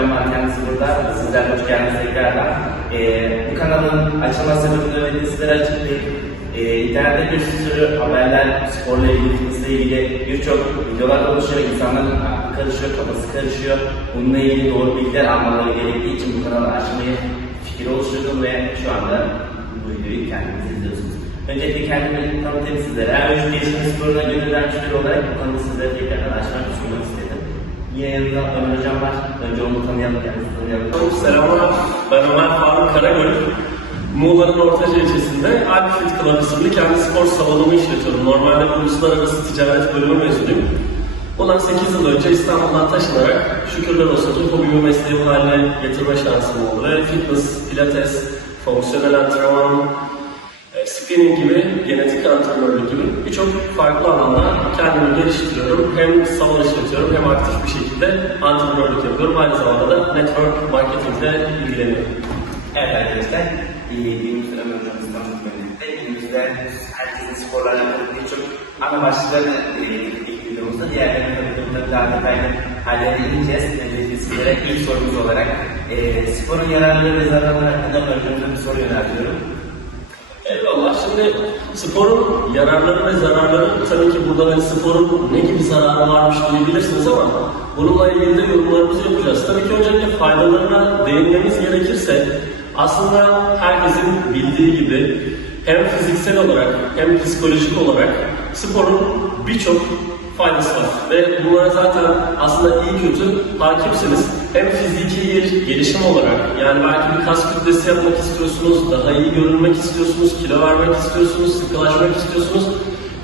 Hocam var, kendisi burada. Sizler hoş geldiniz tekrardan. Bu kanalın açılma sebebini sizlere açıklayayım. İnternette bir sürü haberler, sporla ilgili, fitnessle ilgili birçok videolar oluşuyor. İnsanların aklı karışıyor, kafası karışıyor. Bununla ilgili doğru bilgiler almaları gerektiği için bu kanalı açmayı fikir oluşturdum ve şu anda bu videoyu kendiniz izliyorsunuz. Öncelikle kendimi tanıtayım sizlere. Ermiş Gelişim Sporu'na gönül vermiş biri olarak bu kanalı sizlere tekrardan açmak sunmak istedim. Yine yanımda Ömer Hocam var. Önce onu tanıyalım, kendimizi tanıyalım. Selamlar, ben Ömer Faruk Karagöl. Muğla'nın Ortaca ilçesinde Alpfit Club isimli kendi spor salonumu işletiyorum. Normalde uluslararası ticaret bölümü mezunuyum. Bundan 8 yıl önce İstanbul'dan taşınarak şükürler olsun ki hobimi mesleğim haline getirme şansım oldu. Ve fitness, pilates, fonksiyonel antrenman, spinning gibi, genetik antrenörlük gibi birçok farklı alanda kendimi geliştiriyorum. Hem salon işletiyorum hem aktif bir şekilde antrenörlük yapıyorum. Aynı zamanda da network marketingle ilgileniyorum. Evet arkadaşlar, günümüzde Ömer Hocamızdan birlikte günümüzde herkesin sporlarla ilgili birçok ana başlıklarını ilk videomuzda diğerlerine tabii daha detaylı hallerine ineceğiz. Sizlere ilk sorumuz olarak sporun yararları ve zararları hakkında Ömer Hocamıza bir soru yöneltiyorum. Eyvallah. Şimdi sporun yararları ve zararları, tabii ki burada hani sporun ne gibi zararı varmış diyebilirsiniz ama bununla ilgili de yorumlarımızı yapacağız. Tabii ki öncelikle faydalarına değinmemiz gerekirse aslında herkesin bildiği gibi hem fiziksel olarak hem psikolojik olarak sporun birçok faydası var. Ve bunlara zaten aslında iyi kötü hakimsiniz. Hem fiziki gelişim olarak, yani belki bir kas kütlesi yapmak istiyorsunuz, daha iyi görünmek istiyorsunuz, kilo vermek istiyorsunuz, sıkılaşmak istiyorsunuz.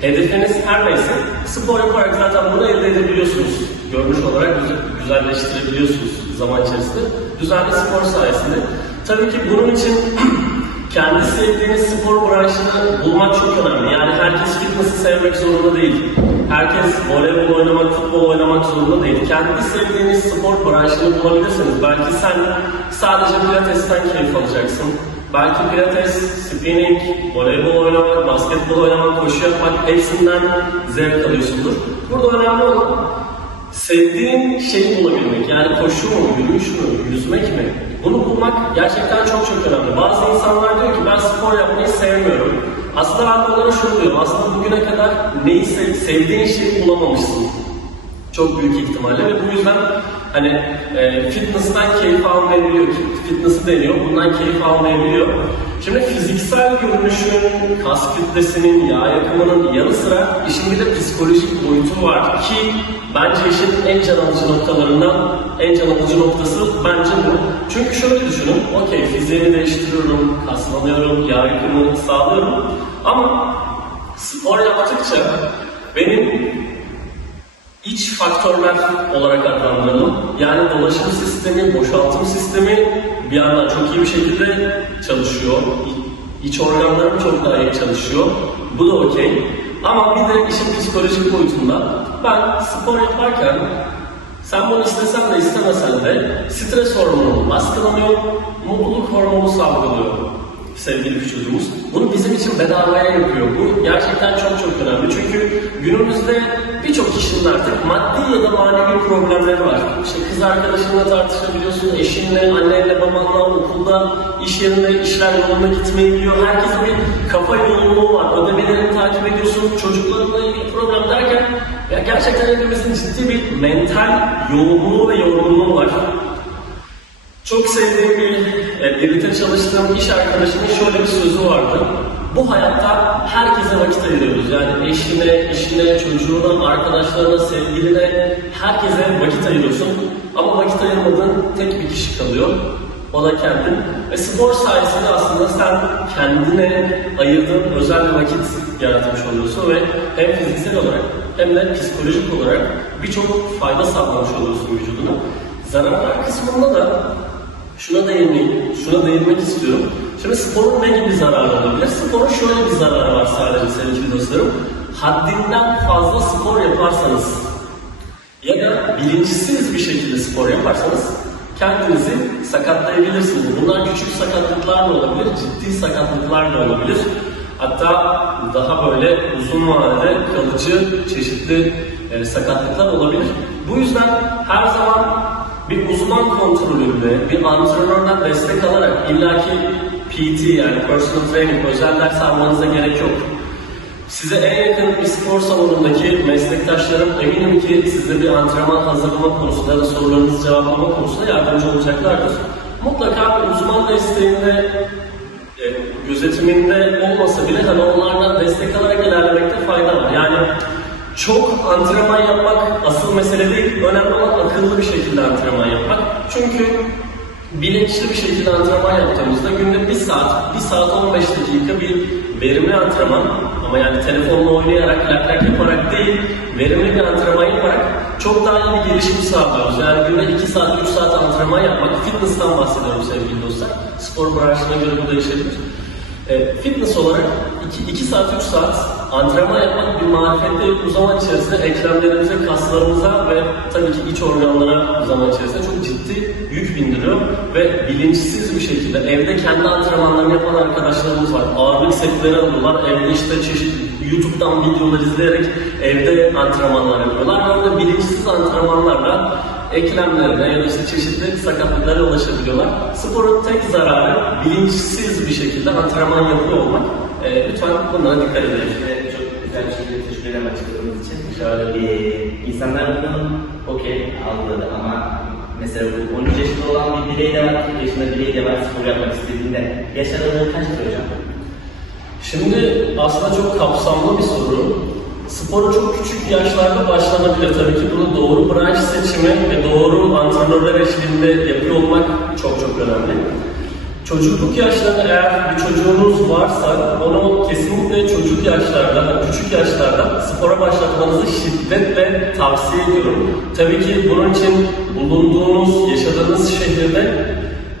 Hedefiniz her neyse, spor yaparak zaten bunu elde edebiliyorsunuz. Görünüş olarak güzelleştirebiliyorsunuz zaman içerisinde. Düzenli spor sayesinde. Tabii ki bunun için kendi sevdiğiniz spor branşını bulmak çok önemli. Yani herkes fitness'ı sevmek zorunda değil. Herkes voleybol oynamak, futbol oynamak zorunda değil. Kendi sevdiğiniz spor branşını bulabilirsiniz. Belki sen sadece pilatesten keyif alacaksın. Belki pilates, spinning, voleybol oynamak, basketbol oynamak, koşu yapmak hepsinden zevk alıyorsundur. Burada önemli olan sevdiğin şeyi bulabilmek. Yani koşu mu, yürüyüş mü, yüzmek mi? Bunu bulmak gerçekten çok önemli. Bazı insanlar diyor ki ben spor yapmayı sevmiyorum. Aslında ben onlara şunu diyorum. Aslında bugüne kadar neyi sevdiğin şeyi bulamamışsın. Çok büyük ihtimalle ve bu yüzden hani fitness'tan keyif almayabiliyor. Fitness'ı deniyor, bundan keyif almayabiliyor. Şimdi fiziksel görünüşün, kas kütlesinin, yağ yakımının yanı sıra işin bir de psikolojik boyutu var ki bence işin en can alıcı noktalarından, en can alıcı noktası bence bu. Çünkü şöyle düşünün, okey fiziğimi değiştiriyorum, kaslanıyorum, yağ yakımını sağlıyorum ama spor yaptıkça benim İç faktörler olarak adlandıralım. Yani dolaşım sistemi, boşaltım sistemi bir yandan çok iyi bir şekilde çalışıyor. İç organlarım çok daha iyi çalışıyor. Bu da okey. Ama bir de işin psikolojik boyutunda ben spor yaparken sen bunu istesen de istemesen de stres hormonu baskılanıyor, mutluluk hormonu salgılıyor sevgili vücudumuz. Bunu bizim için bedavaya yapıyor. Bu gerçekten çok önemli. Çünkü günümüzde birçok kişinin artık maddi ya da manevi problemleri var. İşte kız arkadaşınla tartışabiliyorsun, eşinle, annenle, babanla, okulda, iş yerinde işler yolunda gitmeyebiliyor. Herkesin bir kafa yoğunluğu var. Ödemelerini takip ediyorsun, çocuklarınla ilgili problem derken ya gerçekten hepimizin ciddi bir mental yoğunluğu ve yorgunluğu var. Çok sevdiğim birlikte çalıştığım iş arkadaşımın şöyle bir sözü vardı. Bu hayatta herkese vakit ayırıyoruz. Yani eşine, işine, çocuğuna, arkadaşlarına, sevgiline, herkese vakit ayırıyorsun. Ama vakit ayırmadığın tek bir kişi kalıyor. O da kendin. Ve spor sayesinde aslında sen kendine ayırdığın özel bir vakit yaratmış oluyorsun ve hem fiziksel olarak hem de psikolojik olarak birçok fayda sağlamış oluyorsun vücuduna. Zararlar kısmında da şuna değinmek istiyorum. Şimdi sporun ne gibi zararı olabilir? Sporun şöyle bir zararı var sadece sevgili dostlarım. Haddinden fazla spor yaparsanız ya da bilinçsiz bir şekilde spor yaparsanız kendinizi sakatlayabilirsiniz. Bunlar küçük sakatlıklar da olabilir, ciddi sakatlıklar da olabilir. Hatta daha böyle uzun vadede kalıcı çeşitli sakatlıklar olabilir. Bu yüzden her zaman bir uzman kontrolünde, bir antrenörden destek alarak illaki PT yani personal training, özel ders almanıza gerek yok. Size en yakın bir spor salonundaki meslektaşlarım eminim ki size bir antrenman hazırlama konusunda ya da sorularınızı cevaplama konusunda yardımcı olacaklardır. Mutlaka bir uzman desteğinde, gözetiminde olmasa bile hani onlardan destek alarak ilerlemekte fayda var. Yani çok antrenman yapmak asıl mesele değil, önemli olan akıllı bir şekilde antrenman yapmak. Çünkü bilinçli bir şekilde antrenman yaptığımızda günde 1 saat 15 dakika bir verimli antrenman, ama yani telefonla oynayarak, lak yaparak değil, verimli bir antrenman yaparak çok daha iyi bir gelişim sağlıyoruz. Yani günde 2 saat, 3 saat antrenman yapmak, fitness'tan bahsediyorum sevgili dostlar. Spor branşına göre bu değişebilir. Fitness olarak 2 saat, 3 saat antrenman yapmak bir marifette bu zaman içerisinde eklemlerimize, kaslarımıza ve tabii ki iç organlara zaman içerisinde çok ciddi yük bindiriyor ve bilinçsiz bir şekilde evde kendi antrenmanlarını yapan arkadaşlarımız var. Ağırlık setleri alıyorlar, evde işte çeşitli YouTube'dan videolar izleyerek evde antrenmanlar yapıyorlar ve orada bilinçsiz antrenmanlarla eklemlerine ya da işte çeşitli sakatlıklara ulaşabiliyorlar. Sporun tek zararı bilinçsiz bir şekilde antrenman yapıyor olmak. Lütfen bunlara dikkat edelim. Çok güzel bir şekilde tecrübelerimi açıkladığınız için şöyle insanlar bunu okey algıladı ama mesela bu 13 yaşında olan bir birey de var, 40 yaşında birey de var spor yapmak istediğinde yaş aralığı kaçtır hocam? Şimdi aslında çok kapsamlı bir soru. Spora çok küçük yaşlarda başlanabilir. Tabii ki bunu doğru branş seçimi ve doğru antrenörler eşliğinde yapıyor olmak çok önemli. Çocukluk yaşlarında eğer bir çocuğunuz varsa onu kesinlikle çocuk yaşlarda, küçük yaşlarda spora başlatmanızı şiddetle tavsiye ediyorum. Tabii ki bunun için bulunduğunuz, yaşadığınız şehirde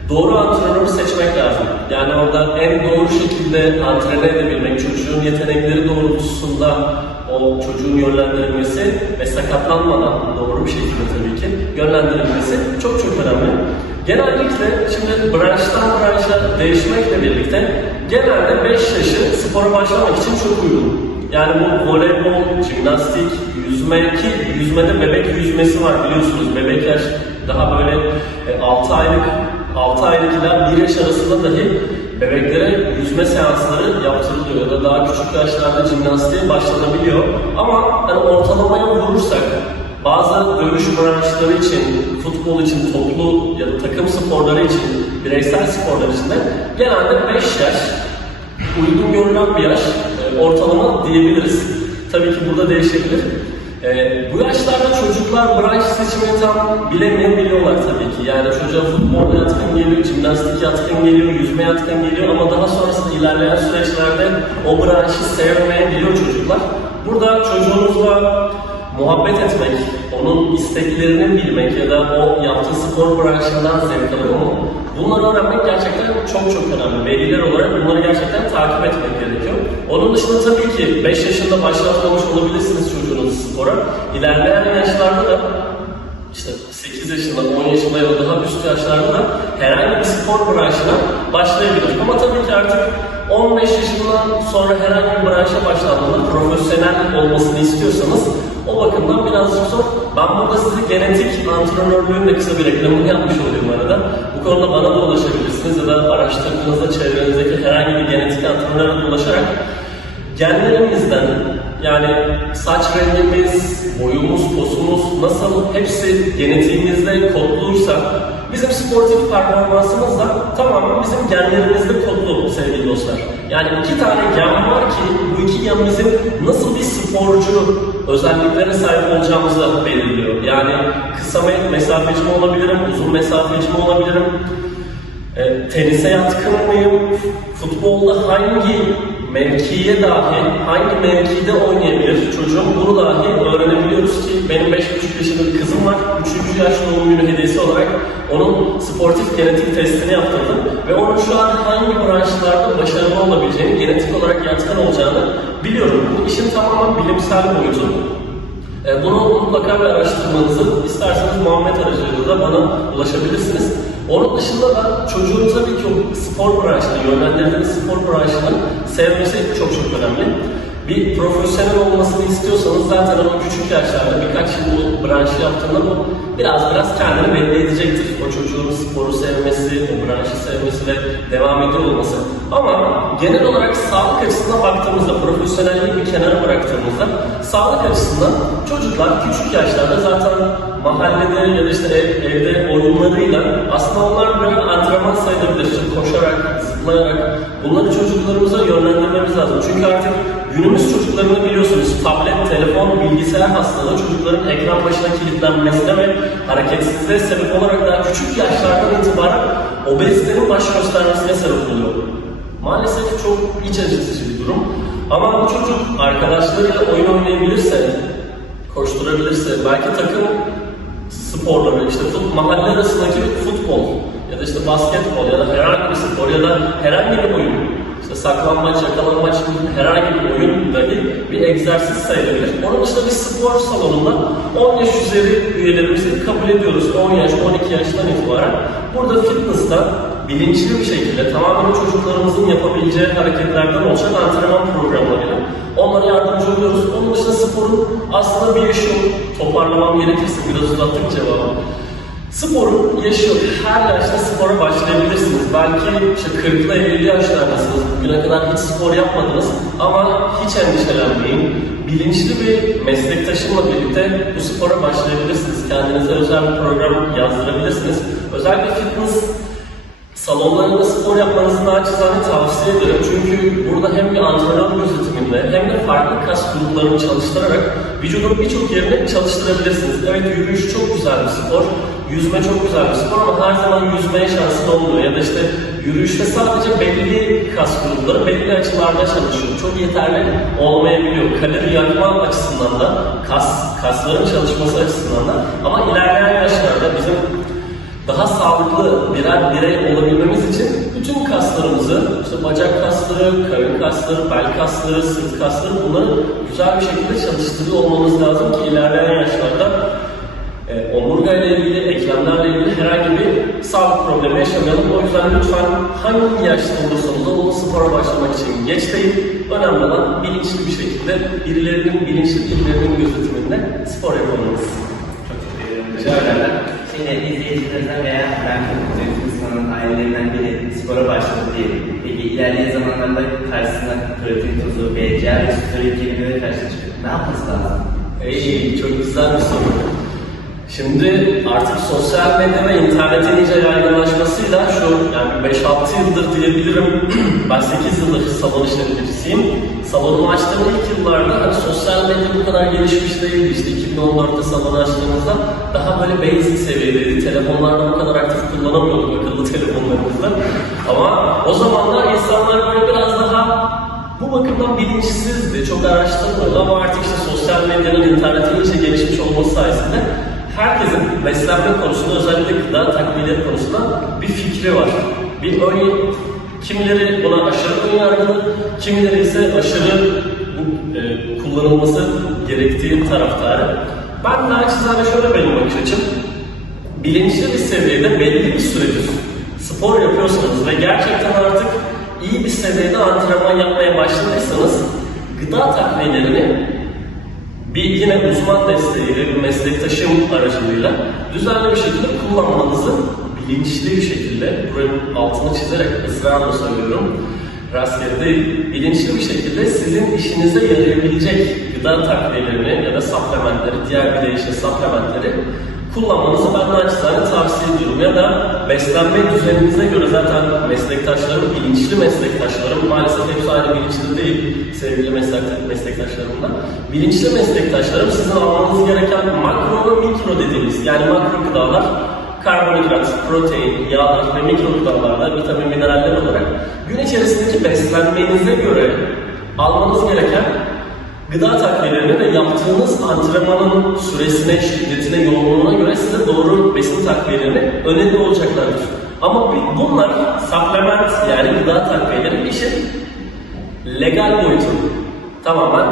doğru antrenörü seçmek lazım. Yani orada en doğru şekilde antrene edebilmek, çocuğun yetenekleri doğrultusunda o çocuğun yönlendirilmesi ve sakatlanmadan doğru bir şekilde tabii ki yönlendirilmesi çok önemli. Genellikle şimdi branştan branşa değişmekle birlikte genelde 5 yaşı spora başlamak için çok uygun. Yani bu voleybol, jimnastik, yüzme ki yüzmede bebek yüzmesi var biliyorsunuz. Bebek yaş daha böyle 6 aylık ila 1 yaş arasında dahi bebeklere yüzme seansları yaptırılıyor ya da daha küçük yaşlarda jimnastiğe başlanabiliyor. Ama hani ortalamaya vurursak bazı dövüş branşları için, futbol için, toplu ya da takım sporları için, bireysel sporlar için de genelde 5 yaş uygun görülen bir yaş ortalama diyebiliriz. Tabii ki burada değişebilir. Bu yaşlarda çocuklar branş seçimini tam bilemeyebiliyorlar tabii ki. Yani çocuğa futbol yatkın geliyor, jimnastik yatkın geliyor, yüzme yatkın geliyor ama daha sonrasında ilerleyen süreçlerde o branşı sevmeyebiliyor çocuklar. Burada çocuğunuzla muhabbet etmek, onun isteklerini bilmek ya da o yaptığı spor branşından zevk alıyor mu? Bunları öğrenmek gerçekten çok önemli. Veliler olarak bunları gerçekten takip etmek gerekiyor. Onun dışında tabii ki 5 yaşında başlatmamış olabilirsiniz çocuğunuzu spora. İlerleyen yaşlarda da işte 8 yaşında, 10 yaşında ya da daha üst yaşlarda da herhangi bir spor branşına başlayabilir. Ama tabii ki artık 15 yaşından sonra herhangi bir branşa başlandığında profesyonel olmasını istiyorsanız o bakımdan birazcık zor. Ben burada size genetik antrenörlüğün de kısa bir reklamını yapmış olayım arada. Bu konuda bana da ulaşabilirsiniz ya da araştırdığınızda çevrenizdeki herhangi bir genetik antrenöre ulaşarak genlerimizden yani saç rengimiz, boyumuz, posumuz nasıl hepsi genetiğimizde kodluysa bizim sportif performansımız da tamamen bizim genlerimizde kodlu sevgili dostlar. Yani 2 tane gen var ki bu 2 gen bizim nasıl bir sporcu özelliklere sahip olacağımızı belirliyor. Yani kısa mesafeci mi olabilirim, uzun mesafeci mi olabilirim, tenise yatkın mıyım, futbolda hangi mevkiye dahi, hangi mevkide oynayabilir çocuğum bunu dahi öğrenebiliyoruz ki benim 5,5 yaşında bir kızım var. 3. yaş doğum günü hediyesi olarak onun sportif genetik testini yaptırdım ve onun şu an hangi branşlarda başarılı olabileceğini, genetik olarak yatkın olacağını biliyorum. Bu işin tamamen bilimsel boyutu. Bunu mutlaka bir araştırmanızı isterseniz Muhammed aracılığıyla da bana ulaşabilirsiniz. Onun dışında da çocuğun tabii ki o spor branşını, yönlendirdiğiniz spor branşını sevmesi çok önemli. bir profesyonel olmasını istiyorsanız zaten o küçük yaşlarda birkaç yıl bu branşı yaptığında bu biraz kendini belli edecektir. O çocuğun sporu sevmesi, o branşı sevmesi ve devam ediyor olması. Ama genel olarak sağlık açısından baktığımızda, profesyonelliği bir kenara bıraktığımızda, sağlık açısından çocuklar küçük yaşlarda zaten mahallede ya da işte evde oyunlarıyla aslında onlar böyle antrenman sayılabilir. İşte koşarak, zıplayarak bunları çocuklarımıza yönlendirmemiz lazım. Çünkü artık günümüz çocuklarını biliyorsunuz tablet, telefon, bilgisayar hastalığı çocukların ekran başına kilitlenmesine ve hareketsizliğe sebep olarak daha küçük yaşlardan itibaren obezitenin baş göstermesine sebep oluyor. Maalesef çok iç acıtıcı bir durum. Ama bu çocuk arkadaşlarıyla oyun oynayabilirse, koşturabilirse, belki takım sporları, işte mahalle arasındaki futbol ya da işte basketbol ya da herhangi bir spor ya da herhangi bir oyun, işte saklanmaç, yakalanmaç gibi herhangi bir oyun dahi bir egzersiz sayılabilir. Onun dışında bir spor salonunda 10 yaş üzeri üyelerimizi kabul ediyoruz. 10 yaş, 12 yaştan itibaren. Burada fitness'ta bilinçli bir şekilde tamamen çocuklarımızın yapabileceği hareketlerden oluşan antrenman programlarıyla onlara yardımcı oluyoruz. Onun dışında sporun aslında bir yaşı toparlamam gerekirse biraz uzattık cevabı. Sporun yaşı her yaşta spora başlayabilirsiniz. Belki işte 40'lı 50'li yaşlardasınız. Bugüne kadar hiç spor yapmadınız ama hiç endişelenmeyin. Bilinçli bir meslektaşımla birlikte bu spora başlayabilirsiniz. Kendinize özel bir program yazdırabilirsiniz. Özellikle fitness salonlarında spor yapmanızı naçizane tavsiye ederim. Çünkü burada hem bir antrenör gözetiminde hem de farklı kas gruplarını çalıştırarak vücudun birçok yerini çalıştırabilirsiniz. Evet, yürüyüş çok güzel bir spor, yüzme çok güzel bir spor ama her zaman yüzmeye şansın olmuyor. Ya da işte yürüyüşte sadece belli kas grupları belli açılarda çalışıyor. Çok yeterli olmayabiliyor. Kalori yakma açısından da, kasların çalışması açısından da ama ilerleyen yaşlarda bizim daha sağlıklı birer birey olabilmemiz için bütün kaslarımızı, işte bacak kasları, karın kasları, bel kasları, sırt kasları bunları güzel bir şekilde çalıştırıyor olmamız lazım ki ilerleyen yaşlarda omurga ile ilgili, eklemlerle ilgili herhangi bir sağlık problemi yaşamayalım. O yüzden lütfen hangi yaşta olursanız olun spora başlamak için geç değil. Önemli olan bilinçli bir şekilde bilinçli birilerinin gözetiminde spor yapmamız. Çok teşekkür ederim. Rica ederim. Şimdi izleyicilerden veya ben insanın ailelerinden biri spora başladı diyelim. Peki ilerleyen zamanlarda karşısına protein tozu, BCA ve sütleri kelimeleri karşı çıkıyor. Ne yapması lazım? Çok güzel bir soru. Şimdi artık sosyal medya ve internetin iyice yaygınlaşmasıyla yani 5-6 yıldır diyebilirim, ben 8 yıldır salon işletmecisiyim. Salonumu açtığım ilk yıllarda hani sosyal medya bu kadar gelişmiş değildi. İşte 2014'te salonu açtığımızda daha böyle basic seviyedeydi. Telefonlarda bu kadar aktif kullanamıyorduk akıllı telefonlarımızda. Ama o zamanlar insanlar böyle biraz daha bu bakımdan bilinçsizdi, çok araştırmıyordu ama artık işte sosyal medyanın, internetin iyice gelişmiş olması sayesinde herkesin beslenme konusunda, özellikle gıda takviyeleri konusunda bir fikri var. Bir örneğin kimileri buna aşırı önyargılı, kimileri ise aşırı kullanılması gerektiği taraftarı. Ben naçizane şöyle benim bakış açım, bilinçli bir seviyede belli bir süredir spor yapıyorsanız ve gerçekten artık iyi bir seviyede antrenman yapmaya başladıysanız gıda takviyelerini yine uzman desteğiyle, bir meslektaşım aracılığıyla düzenli bir şekilde kullanmanızı bilinçli bir şekilde, buranın altını çizerek ısrarla söylüyorum, rastgele değil, bilinçli bir şekilde sizin işinize yarayabilecek gıda takviyelerini ya da supplementleri, diğer bir deyişle supplementleri kullanmanızı ben naçizane tavsiye ediyorum. Ya da beslenme düzeninize göre zaten meslektaşlarım, bilinçli meslektaşlarım, maalesef hepsi aynı bilinçli değil sevgili meslektaşlarımla. Bilinçli meslektaşlarım sizin almanız gereken makro ve mikro dediğimiz, yani makro gıdalar, karbonhidrat, protein, yağlar ve mikro gıdalarla vitamin, mineraller olarak gün içerisindeki beslenmenize göre almanız gereken gıda takviyelerini ve yaptığınız antrenmanın süresine, şiddetine, yoğunluğuna göre size doğru besin takviyelerini öneriyor olacaklardır. Ama bunlar supplement, yani gıda takviyeleri işin legal boyutu. Tamamen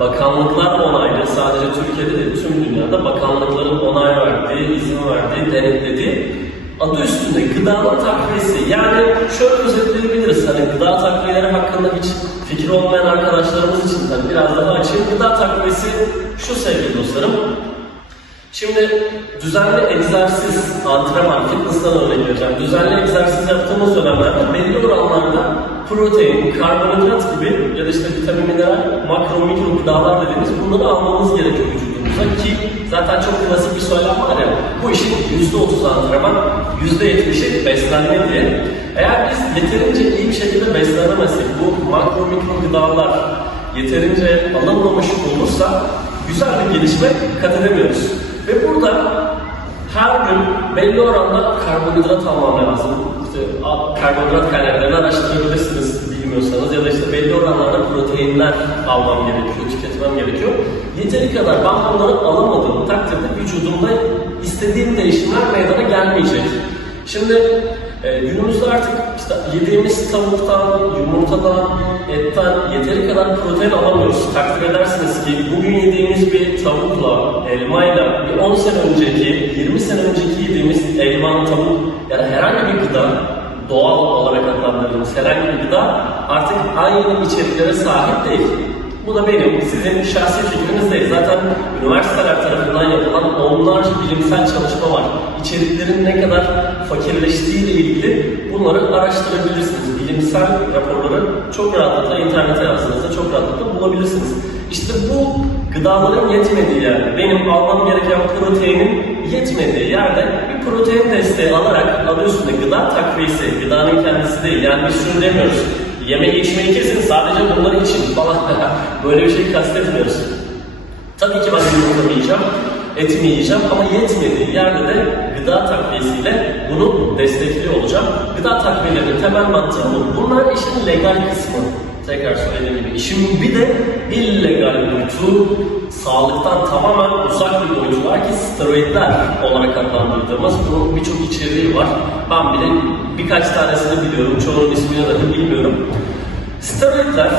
bakanlıklar onaylı, sadece Türkiye'de değil tüm dünyada bakanlıkların onay verdiği, izin verdiği, denetlediği Adı üstünde gıdanın takviyesi. Yani şöyle özetleyebiliriz. Hani gıda takviyeleri hakkında hiç fikir olmayan arkadaşlarımız için de biraz daha açayım. Gıda takviyesi şu sevgili dostlarım. Şimdi düzenli egzersiz, antrenman, fitness'tan örnek vereceğim. Düzenli egzersiz yaptığımız dönemlerde belli oranlarda protein, karbonhidrat gibi ya da işte vitamin, mineral, makro, mikro gıdalar dediğimiz bunları almamız gerekiyor vücudumuza ki zaten çok klasik bir söylem var ya, bu işin %30 antrenman, %70'i beslenme diye. Eğer biz yeterince iyi bir şekilde beslenemezsek, bu makro, mikro gıdalar yeterince alınmamış olursa güzel bir gelişme kat edemiyoruz. Ve burada her gün belli oranda karbonhidrat almam lazım. İşte karbonhidrat kaynaklarını araştırabilirsiniz bilmiyorsanız ya da işte belli oranlarda proteinler almam gerekiyor, tüketmem gerekiyor. Yeteri kadar ben bunları alamadığım takdirde vücudumda istediğim değişimler meydana gelmeyecek. Şimdi günümüzde artık işte yediğimiz tavuktan, yumurtadan, etten yeteri kadar protein alamıyoruz. Takdir edersiniz ki bugün yediğimiz bir tavukla, elmayla, bir 10 sene önceki, 20 sene önceki yediğimiz elma, tavuk yani herhangi bir gıda, doğal olarak adlandırdığımız herhangi bir gıda artık aynı içeriklere sahip değil. Bu da benim, sizin şahsi fikriniz değil. Zaten üniversiteler tarafından yapılan onlarca bilimsel çalışma var. İçeriklerin ne kadar fakirleştiği ile ilgili bunları araştırabilirsiniz. Bilimsel raporları çok rahatlıkla internete yazdığınızda çok rahatlıkla bulabilirsiniz. İşte bu gıdaların yetmediği yerde, benim almam gereken proteinin yetmediği yerde bir protein desteği alarak adı üstünde gıda takviyesi, gıdanın kendisi değil. Yani biz şunu demiyoruz. Yemeği içmeyi kesin, sadece bunları için falan böyle bir şey kastetmiyoruz. Tabii ki ben yumurtamı yiyeceğim, etimi yiyeceğim ama yetmediği yerde de gıda takviyesiyle bunu destekliyor olacağım. Gıda takviyelerinin temel mantığı bu. Bunlar işin legal kısmı. Tekrar söylediğim gibi işin bir de illegal boyutu, sağlıktan tamamen uzak bir boyutu var ki steroidler olarak adlandırdığımız bunun birçok içeriği var. Ben bile birkaç tanesini biliyorum, çoğunun ismini de bilmiyorum. Steroidler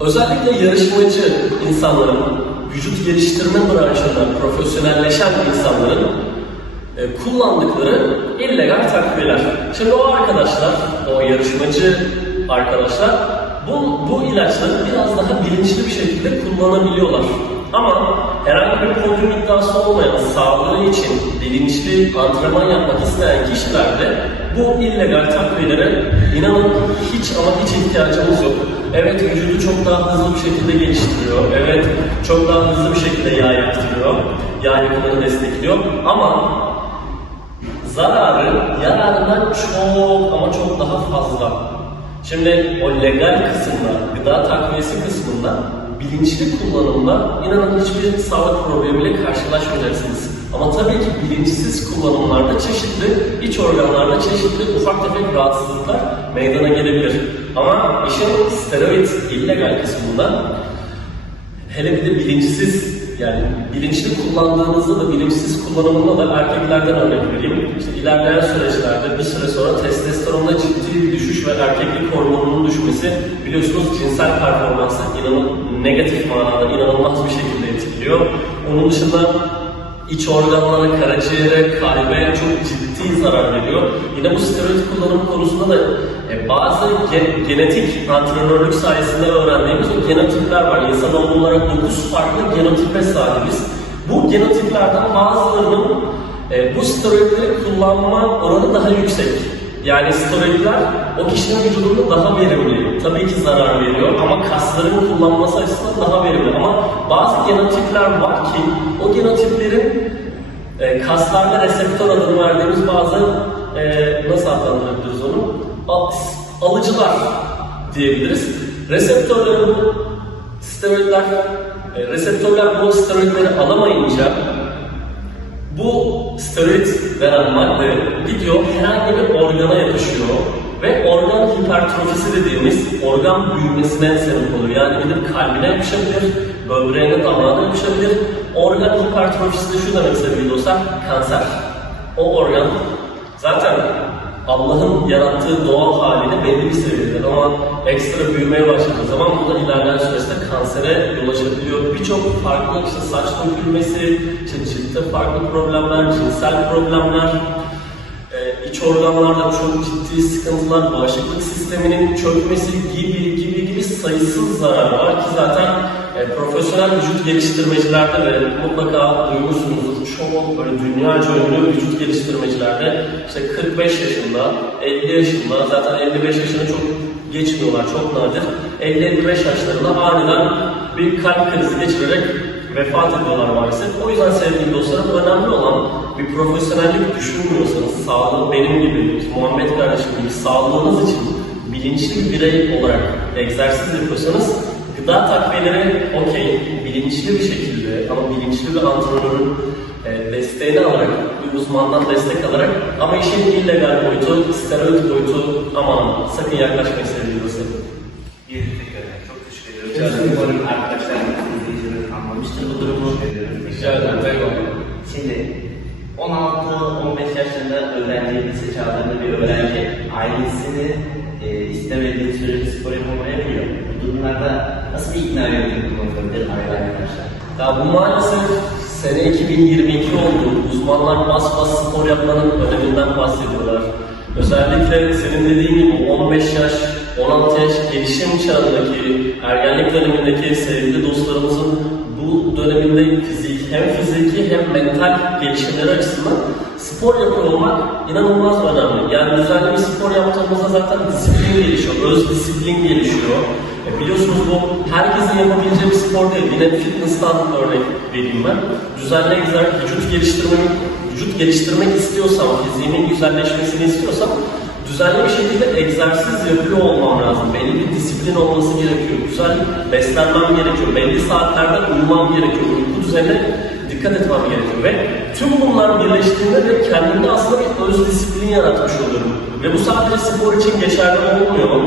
özellikle yarışmacı insanların, vücut geliştirme branşında profesyonelleşen insanların kullandıkları illegal takviyeler. Şimdi o arkadaşlar, o yarışmacı arkadaşlar bu ilaçları biraz daha bilinçli bir şekilde kullanabiliyorlar. Ama herhangi bir podyum iddiası olmayan, sağlığı için bilinçli antrenman yapmak isteyen kişilerde bu illegal takviyelere inanın hiç ama hiç ihtiyacımız yok. Evet, vücudu çok daha hızlı bir şekilde geliştiriyor. Evet, çok daha hızlı bir şekilde yağ yaktırıyor. Yağ yakımını destekliyor. Ama zararı yararından çok ama çok daha fazla. Şimdi o legal kısımda, gıda takviyesi kısmında bilinçli kullanımda inanın hiçbir sağlık problemiyle karşılaşmayacaksınız. Ama tabii ki bilinçsiz kullanımlarda çeşitli, iç organlarda çeşitli ufak tefek rahatsızlıklar meydana gelebilir. Ama işin steroid illegal kısmında hele bir de bilinçsiz, yani bilinçli kullandığınızda da bilinçsiz kullanımında da erkeklerden örnek vereyim. İşte ilerleyen süreçlerde bir süre sonra testosteronda ciddi bir düşüş ve erkeklik hormonunun düşmesi biliyorsunuz cinsel performansı negatif manada inanılmaz bir şekilde etkiliyor. Onun dışında iç organlara, karaciğere, kalbe çok ciddi zarar veriyor. Yine bu steroid kullanımı konusunda da bazı genetik antrenörlük sayesinde öğrendiğimiz o genotipler var. İnsanoğlu olarak 9 farklı genotipe sahibiz. Bu genotiplerden bazılarının bu steroidleri kullanma oranı daha yüksek. Yani steroidler o kişinin vücudunda daha verimli. Tabii ki zarar veriyor ama kasların kullanması açısından daha verimli. Ama bazı genotipler var ki o genotiplerin kaslarda reseptör adını verdiğimiz bazı nasıl adlandırabiliriz onu? Alıcılar diyebiliriz. Reseptörler bu steroidleri alamayınca bu steroid veren madde gidiyor herhangi bir organa yapışıyor ve organ hipertrofisi dediğimiz organ büyümesine sebep oluyor. Yani gidip kalbine yapışabilir, böbreğine, damağına yapışabilir. Organ hipertrofisi de şu demek sevgili dostlar, kanser. O organ zaten Allah'ın yarattığı doğal haliyle belli bir seviyede ama ekstra büyümeye başladığı zaman bu da ilerleyen süreçte kansere yol açabiliyor. Birçok farklı işte saç dökülmesi, işte ciltte farklı problemler, cinsel problemler, iç organlarda çok ciddi sıkıntılar, bağışıklık sisteminin çökmesi gibi sayısız zarar var ki zaten profesyonel vücut geliştirmecilerde de mutlaka duymuşsunuzdur. Çoğu böyle dünyaca ünlü vücut geliştirmecilerde işte 45 yaşında, 50 yaşında, zaten 55 yaşını çok geçmiyorlar, çok nadir. 50-55 yaşlarında aniden bir kalp krizi geçirerek vefat ediyorlar maalesef. O yüzden sevgili dostlarım, önemli olan bir profesyonellik düşünmüyorsanız, sağlığı benim gibi, Muhammed kardeşim gibi sağlığınız için bilinçli bir birey olarak egzersiz yapıyorsanız, gıda takviyeleri okey, bilinçli bir şekilde ama bilinçli bir antrenörün desteğini alarak, bir uzmandan destek alarak ama işin illegal boyutu, steroid boyutu aman sakın yaklaşmayın sevgili dostlarım. Çok teşekkür ederim. Umarım arkadaşlar, izleyicilerimiz anlamıştır bu durumu. Rica ederim. Şimdi 16-15 yaşlarında öğrenci, lise çağlarında bir öğrenci ailesini istemediği sürece spor yapamayabiliyor. Bu durumlarda nasıl bir ikna yöntemi kullanılabilir arkadaşlar? Ya bu maalesef sene 2022 oldu. Uzmanlar bas spor yapmanın öneminden bahsediyorlar. Özellikle senin dediğin gibi 15 yaş, 16 yaş gelişim çağındaki, ergenlik dönemindeki sevgili dostlarımızın bu döneminde fiziki hem mental gelişimleri açısından spor yapıyor olmak inanılmaz önemli. Yani düzenli bir spor yaptığımızda zaten disiplin gelişiyor, öz disiplin gelişiyor. Biliyorsunuz bu herkesin yapabileceği bir spor değil. Yine fitness'tan örnek vereyim ben. Düzenli vücut geliştirmek istiyorsam, fiziğimin güzelleşmesini istiyorsam düzenli bir şekilde egzersiz yapıyor olmam lazım. Belli bir disiplin olması gerekiyor. Güzel beslenmem gerekiyor. Belli saatlerde uyumam gerekiyor. Uyku düzenine dikkat etmem gerekiyor. Ve tüm bunlar birleştiğinde de kendimde aslında bir öz disiplin yaratmış oluyorum. Ve bu sadece spor için geçerli olmuyor.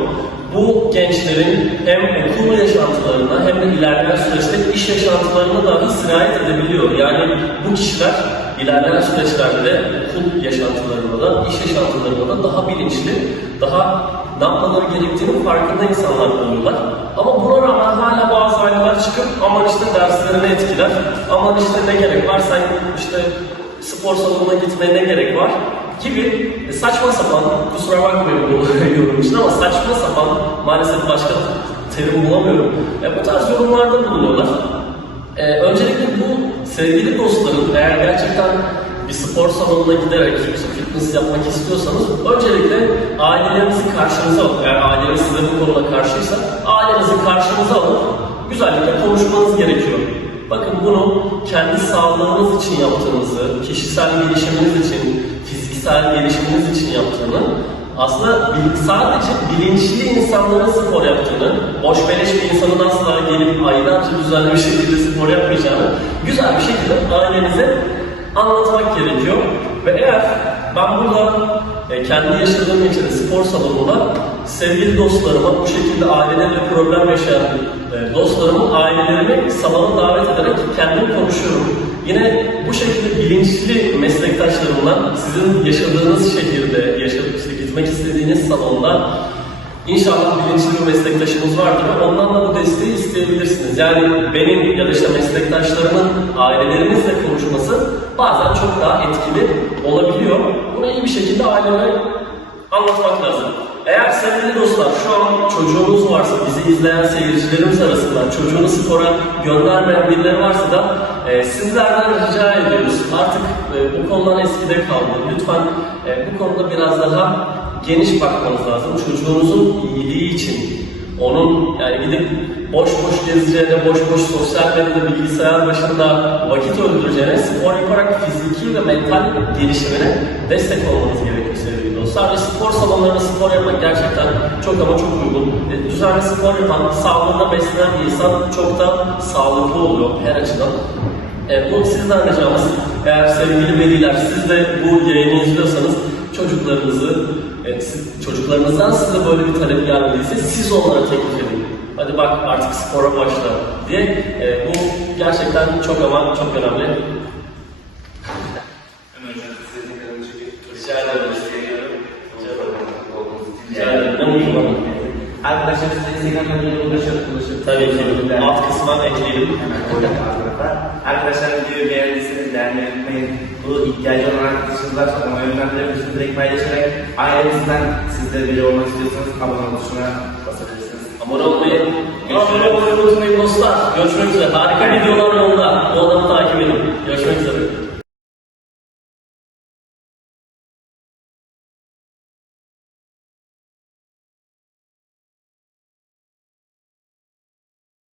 Bu gençlerin hem okul yaşantılarına hem de ilerleyen süreçte iş yaşantılarına dahi sirayet edebiliyor. Yani bu kişiler ilerleyen süreçlerde de okul yaşantılarında da, iş yaşantılarında da daha bilinçli, daha ne yapmaları gerektiğinin farkında insanlar oluyorlar. Ama buna rağmen hala bazı aileler çıkıp aman işte derslerini etkiler, aman işte ne gerek var, sen işte spor salonuna gitmeye ne gerek var gibi saçma sapan, kusura bakmayın bu yorum için ama saçma sapan, maalesef başka terim bulamıyorum. Bu tarz yorumlarda bulunuyorlar. Öncelikle bu sevgili dostların eğer gerçekten bir spor salonuna giderek fitness yapmak istiyorsanız öncelikle ailelerinizi karşınıza alın. Eğer aileniz size bu konuda karşıysa ailenizi karşınıza alıp güzellikle konuşmanız gerekiyor. Bakın bunu kendi sağlığınız için yaptığınızı, kişisel gelişiminiz için, fiziksel gelişiminiz için yaptığını, aslında sadece bilinçli insanların spor yaptığını, boş beleş bir insanın asla gelip aylarca düzenli bir şekilde spor yapmayacağını güzel bir şekilde ailenize anlatmak gerekiyor. Ve eğer ben burada kendi yaşadığım için spor salonunda sevgili dostlarıma, bu şekilde aileleriyle problem yaşayan dostlarımın ailelerini salona davet ederek kendim konuşuyorum. Yine bu şekilde bilinçli meslektaşlarımla sizin yaşadığınız şehirde, gitmek istediğiniz salonda İnşallah bilinçli bir meslektaşımız vardır ve ondan da bu desteği isteyebilirsiniz. Yani benim ya da işte meslektaşlarımın ailelerimizle konuşması bazen çok daha etkili olabiliyor. Bunu iyi bir şekilde ailelere anlatmak lazım. Eğer sevgili dostlar şu an çocuğunuz varsa, bizi izleyen seyircilerimiz arasında çocuğunu spora göndermeyen birileri varsa da sizlerden rica ediyoruz. Artık bu konudan eskide kaldı. Lütfen bu konuda biraz daha geniş bakmanız lazım. Çocuğunuzun iyiliği için. Onun yani gidip boş gezeceğine, boş sosyal medyada bilgisayar başında vakit öldüreceğine spor yaparak fiziki ve mental gelişimine destek olmanız gerekiyor sevgili dostlar. Ve spor salonlarında spor yapmak gerçekten çok ama çok uygun. Düzenli spor yapan, sağlığında beslenen bir insan çok da sağlıklı oluyor her açıdan. Bu sizden ricamız, eğer sevgili veliler siz de bu yayını izliyorsanız çocuklarınızdan size böyle bir talep gelmediyse siz onlara teklif edin. Hadi bak artık spora başla diye. Bu gerçekten çok ama çok önemli. Ömer Hocam, size tekrar Rica ederim. Arkadaşlar size Instagram adıyla ulaşır. Tabii ki. Alt kısma ekleyelim. Hemen orada var. Arkadaşlar videoyu beğendiyseniz beğenmeyi unutmayın. Bu ihtiyacı olan arkadaşınızlar sonra yönlendirebilirsiniz. Direkt paylaşarak ailemizden siz de biri olmak istiyorsanız abone ol tuşuna basabilirsiniz. Abone olmayı unutmayın dostlar. Görüşmek üzere. Harika videolarla